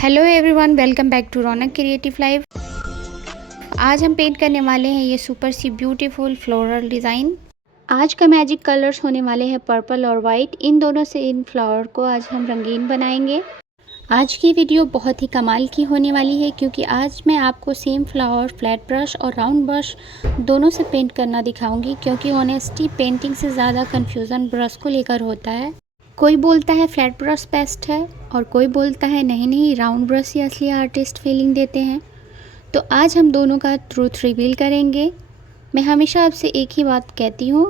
Hello everyone, welcome back to Raunak creative life. आज हम paint करने वाले हैं ये super easy beautiful floral design. आज का मैजिक कलर्स होने वाले हैं पर्पल और वाइट। इन दोनों से इन फ्लावर को आज हम रंगीन बनाएंगे। आज की वीडियो बहुत ही कमाल की होने वाली है क्योंकि आज मैं आपको सेम फ्लावर फ्लैट ब्रश और राउंड ब्रश दोनों से पेंट करना दिखाऊंगी, क्योंकि ऑनेस्टली पेंटिंग से ज़्यादा कन्फ्यूज़न ब्रश को लेकर होता है। कोई बोलता है फ्लैट ब्रश बेस्ट है और कोई बोलता है नहीं राउंड ब्रश ही असली आर्टिस्ट फीलिंग देते हैं। तो आज हम दोनों का ट्रूथ रिवील करेंगे। मैं हमेशा आपसे एक ही बात कहती हूँ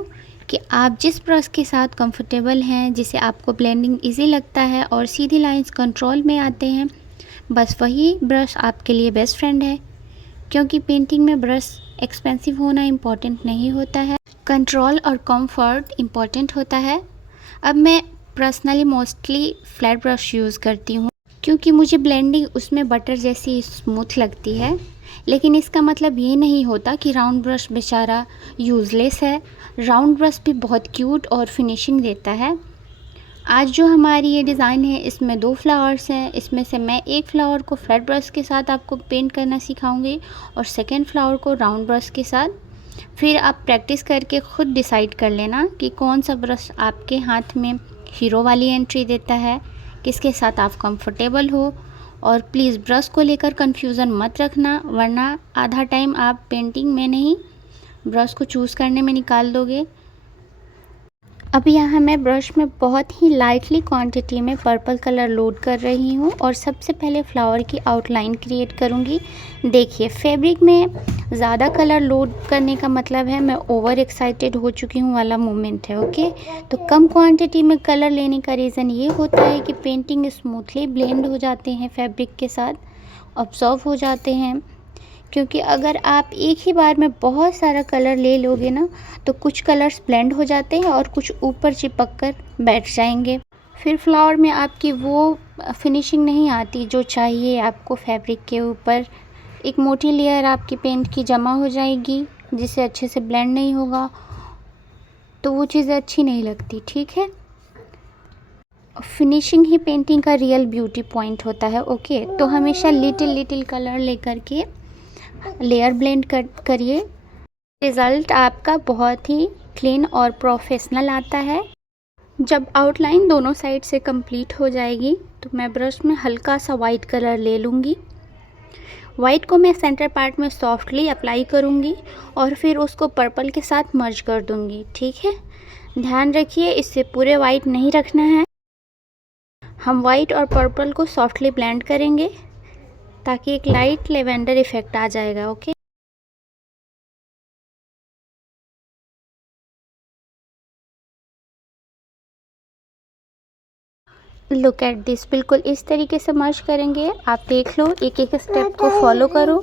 कि आप जिस ब्रश के साथ कंफर्टेबल हैं, जिसे आपको ब्लेंडिंग इजी लगता है और सीधी लाइंस कंट्रोल में आते हैं, बस वही ब्रश आपके लिए बेस्ट फ्रेंड है। क्योंकि पेंटिंग में ब्रश एक्सपेंसिव होना इम्पॉर्टेंट नहीं होता है, कंट्रोल और कंफर्ट इम्पॉर्टेंट होता है। अब मैं personally mostly flat brush use करती हूँ क्योंकि मुझे ब्लेंडिंग उसमें बटर जैसी स्मूथ लगती है। लेकिन इसका मतलब ये नहीं होता कि राउंड ब्रश बेचारा यूज़लेस है। राउंड ब्रश भी बहुत क्यूट और फिनिशिंग देता है। आज जो हमारी ये डिज़ाइन है, इसमें 2 फ्लावर्स हैं। इसमें से मैं एक फ्लावर को फ्लैट ब्रश के साथ आपको पेंट करना सिखाऊंगी और सेकेंड फ्लावर को राउंड ब्रश के साथ। फिर आप प्रैक्टिस करके ख़ुद डिसाइड कर लेना कि कौन सा ब्रश आपके हाथ में हीरो वाली एंट्री देता है, किसके साथ आप कंफर्टेबल हो। और प्लीज़ ब्रश को लेकर कंफ्यूजन मत रखना, वरना आधा टाइम आप पेंटिंग में नहीं ब्रश को चूज़ करने में निकाल दोगे। अब यहाँ मैं ब्रश में बहुत ही लाइटली क्वांटिटी में पर्पल कलर लोड कर रही हूँ और सबसे पहले फ्लावर की आउटलाइन क्रिएट करूँगी। देखिए, फैब्रिक में ज़्यादा कलर लोड करने का मतलब है मैं ओवर एक्साइटेड हो चुकी हूँ वाला मोमेंट है। ओके, तो कम क्वांटिटी में कलर लेने का रीज़न ये होता है कि पेंटिंग स्मूथली ब्लेंड हो जाते हैं, फैब्रिक के साथ ऑब्जॉर्व हो जाते हैं। क्योंकि अगर आप एक ही बार में बहुत सारा कलर ले लोगे ना, तो कुछ कलर्स ब्लेंड हो जाते हैं और कुछ ऊपर चिपक कर बैठ जाएंगे। फिर फ्लावर में आपकी वो फिनिशिंग नहीं आती जो चाहिए आपको। फैब्रिक के ऊपर एक मोटी लेयर आपकी पेंट की जमा हो जाएगी जिससे अच्छे से ब्लेंड नहीं होगा, तो वो चीज़ें अच्छी नहीं लगती। ठीक है, फिनिशिंग ही पेंटिंग का रियल ब्यूटी पॉइंट होता है। ओके, तो हमेशा लिटिल कलर लेकर के लेयर ब्लेंड करिए। रिज़ल्ट आपका बहुत ही क्लीन और प्रोफेशनल आता है। जब आउटलाइन दोनों साइड से कंप्लीट हो जाएगी तो मैं ब्रश में हल्का सा वाइट कलर ले लूँगी। वाइट को मैं सेंटर पार्ट में सॉफ्टली अप्लाई करूँगी और फिर उसको पर्पल के साथ मर्ज कर दूँगी। ठीक है, ध्यान रखिए इससे पूरे वाइट नहीं रखना है। हम वाइट और पर्पल को सॉफ्टली ब्लेंड करेंगे ताकि एक लाइट लेवेंडर इफ़ेक्ट आ जाएगा। ओके, लुक एट दिस, बिल्कुल इस तरीके से मर्ज करेंगे। आप देख लो, एक एक स्टेप को फॉलो करो।